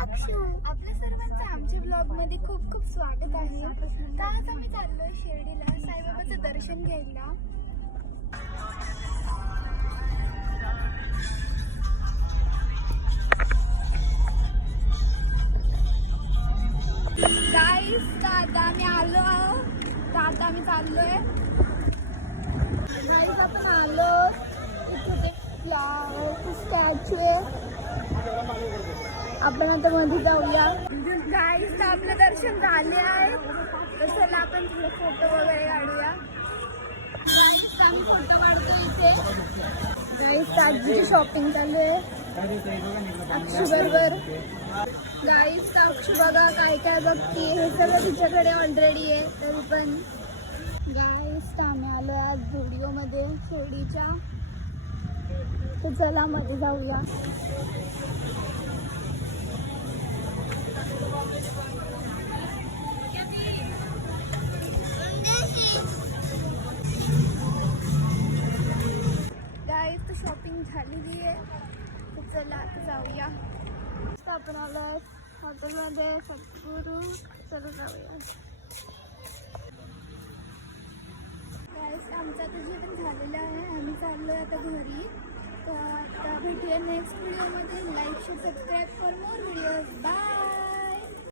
आपल्या सर्वांचं आमच्या ब्लॉग मध्ये खूप खूप स्वागत आहे. तर आज आम्ही चाललोय शिर्डीला साईबाबाचं दर्शन घ्यायला. गाईस आता आम्ही आलो. तर आता आम्ही चाललोय. गाईस आपण आलो. इथे ते स्टॅच्यू आहे. आपण आता मध्ये जाऊया. गाईस आपलं दर्शन झाले आहे. तर चला आपण थोडे फोटो वगैरे काढूया. गाईस आम्ही फोटो काढतो इथे. गाईस आजीची शॉपिंग चालू आहे अक्षू बरोबर. गाईस अक्षू बघा काय काय बघते. हे सगळं तिच्याकडे ऑलरेडी आहे. तरी पण गाईस आम्ही आलो आज व्हिडिओमध्ये शिर्डीच्या. तर चला मध्ये जाऊया. गाईस तर शॉपिंग झालेली आहे. तर चला आता जाऊया. आपण आलो हॉटेलमध्ये सद्गुरू. चला जाऊया. गाईस आमचं आता जेवण झालेलं आहे. आम्ही चाललो आहे आता घरी. तर आता भेटूया नेक्स्ट व्हिडिओमध्ये. Like share subscribe for more videos. Bye.